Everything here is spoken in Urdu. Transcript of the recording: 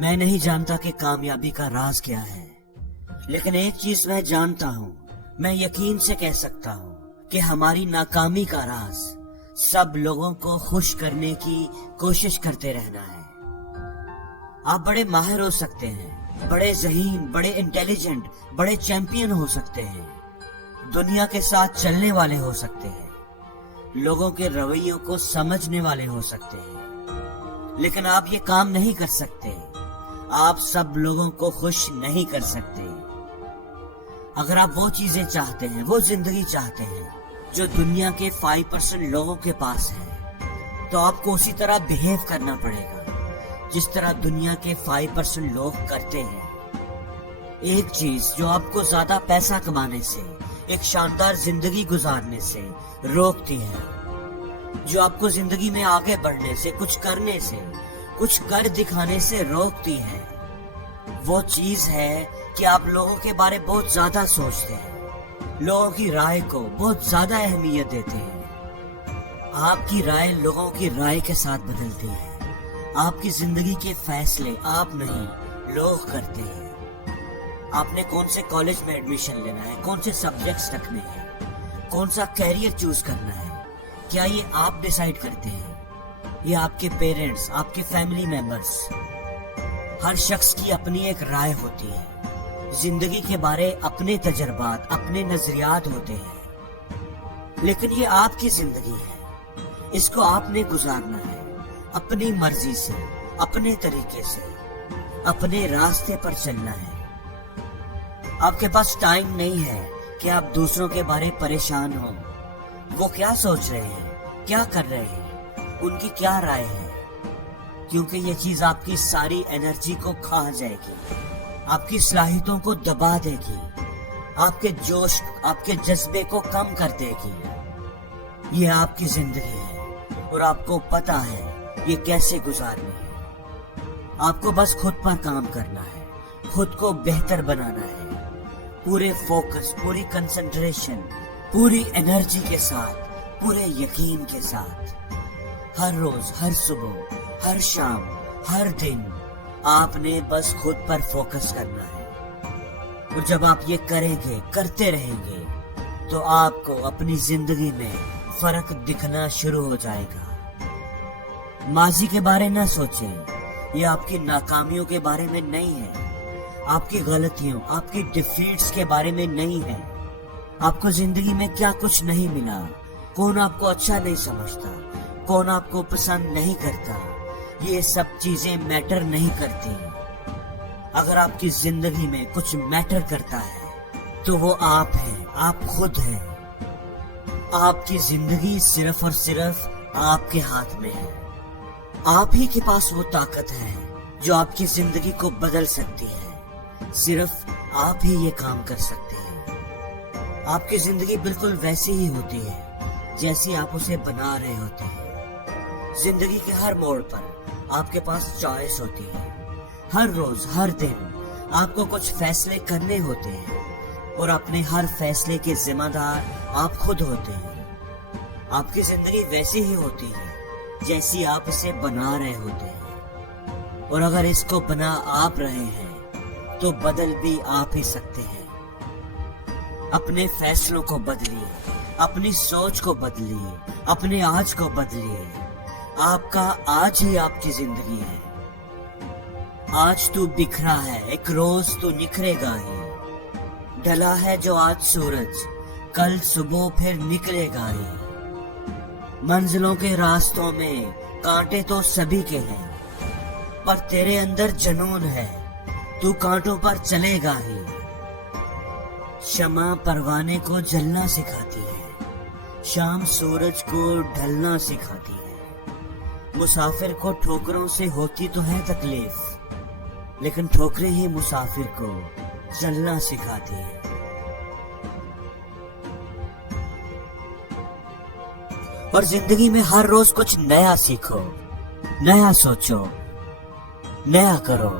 میں نہیں جانتا کہ کامیابی کا راز کیا ہے، لیکن ایک چیز میں جانتا ہوں، میں یقین سے کہہ سکتا ہوں کہ ہماری ناکامی کا راز سب لوگوں کو خوش کرنے کی کوشش کرتے رہنا ہے۔ آپ بڑے ماہر ہو سکتے ہیں، بڑے ذہین، بڑے انٹیلیجنٹ، بڑے چیمپئن ہو سکتے ہیں، دنیا کے ساتھ چلنے والے ہو سکتے ہیں، لوگوں کے رویوں کو سمجھنے والے ہو سکتے ہیں، لیکن آپ یہ کام نہیں کر سکتے۔ آپ سب لوگوں کو خوش نہیں کر سکتے۔ اگر آپ وہ چیزیں چاہتے ہیں، وہ زندگی چاہتے ہیں جو دنیا کے 5% لوگوں کے پاس ہے، تو آپ کو اسی طرح بیہیو کرنا پڑے گا جس طرح دنیا کے 5% لوگ کرتے ہیں۔ ایک چیز جو آپ کو زیادہ پیسہ کمانے سے، ایک شاندار زندگی گزارنے سے روکتی ہے، جو آپ کو زندگی میں آگے بڑھنے سے، کچھ کرنے سے، کچھ کر دکھانے سے روکتی ہے، وہ چیز ہے کہ آپ لوگوں کے بارے بہت زیادہ سوچتے ہیں، لوگوں کی رائے کو بہت زیادہ اہمیت دیتے ہیں۔ آپ کی رائے لوگوں کی رائے کے ساتھ بدلتی ہے۔ آپ کی زندگی کے فیصلے آپ نہیں، لوگ کرتے ہیں۔ آپ نے کون سے کالج میں ایڈمیشن لینا ہے، کون سے سبجیکٹس رکھنے ہیں، کون سا کیریئر چوز کرنا ہے، کیا یہ آپ ڈیسائیڈ کرتے ہیں؟ یہ آپ کے پیرنٹس، آپ کے فیملی ممبرس، ہر شخص کی اپنی ایک رائے ہوتی ہے، زندگی کے بارے اپنے تجربات، اپنے نظریات ہوتے ہیں، لیکن یہ آپ کی زندگی ہے، اس کو آپ نے گزارنا ہے، اپنی مرضی سے، اپنے طریقے سے، اپنے راستے پر چلنا ہے۔ آپ کے پاس ٹائم نہیں ہے کہ آپ دوسروں کے بارے پریشان ہوں، وہ کیا سوچ رہے ہیں، کیا کر رہے ہیں، ان کی کیا رائے ہے، کیونکہ یہ چیز آپ کی ساری انرجی کو کھا جائے گی، آپ کی صلاحیتوں کو دبا دے گی، آپ کے جوش، آپ کے جذبے کو کم کر دے گی۔ یہ آپ کی زندگی ہے اور آپ کو پتا ہے یہ کیسے گزارنی ہے۔ آپ کو بس خود پر کام کرنا ہے، خود کو بہتر بنانا ہے، پورے فوکس، پوری کنسنٹریشن، پوری انرجی کے ساتھ، پورے یقین کے ساتھ، ہر روز، ہر صبح، ہر شام، ہر دن آپ نے بس خود پر فوکس کرنا ہے۔ اور جب آپ یہ کریں گے، کرتے رہیں گے، تو آپ کو اپنی زندگی میں فرق دکھنا شروع ہو جائے گا۔ ماضی کے بارے نہ سوچیں، یہ آپ کی ناکامیوں کے بارے میں نہیں ہے، آپ کی غلطیوں، آپ کی ڈیفیٹس کے بارے میں نہیں ہے۔ آپ کو زندگی میں کیا کچھ نہیں ملا، کون آپ کو اچھا نہیں سمجھتا، کون آپ کو پسند نہیں کرتا، یہ سب چیزیں میٹر نہیں کرتی۔ اگر آپ کی زندگی میں کچھ میٹر کرتا ہے تو وہ آپ ہیں، آپ خود ہیں۔ آپ کی زندگی صرف اور صرف آپ کے ہاتھ میں ہے۔ آپ ہی کے پاس وہ طاقت ہے جو آپ کی زندگی کو بدل سکتی ہے، صرف آپ ہی یہ کام کر سکتے ہیں۔ آپ کی زندگی بالکل ویسی ہی ہوتی ہے جیسی آپ اسے بنا رہے ہوتے ہیں۔ زندگی کے ہر موڑ پر آپ کے پاس چوائس ہوتی ہے، ہر روز، ہر دن آپ کو کچھ فیصلے کرنے ہوتے ہیں، اور اپنے ہر فیصلے کے ذمہ دار آپ خود ہوتے ہیں۔ آپ کی زندگی ویسی ہی ہوتی ہے جیسی آپ اسے بنا رہے ہوتے ہیں، اور اگر اس کو بنا آپ رہے ہیں تو بدل بھی آپ ہی سکتے ہیں۔ اپنے فیصلوں کو بدلیے، اپنی سوچ کو بدلیے، اپنے آج کو بدلیے۔ آپ کا آج ہی آپ کی زندگی ہے۔ آج تو بکھرا ہے، ایک روز تو نکھرے گا ہی۔ ڈھلا ہے جو آج سورج، کل صبح پھر نکلے گا ہی۔ منزلوں کے راستوں میں کانٹے تو سبھی کے ہیں، پر تیرے اندر جنون ہے، تو کانٹوں پر چلے گا ہی۔ شمع پروانے کو جلنا سکھاتی ہے، شام سورج کو ڈھلنا سکھاتی ہے۔ مسافر کو ٹھوکروں سے ہوتی تو ہے تکلیف، لیکن ٹھوکریں ہی مسافر کو چلنا سکھاتی ہیں۔ اور زندگی میں ہر روز کچھ نیا سیکھو، نیا سوچو، نیا کرو۔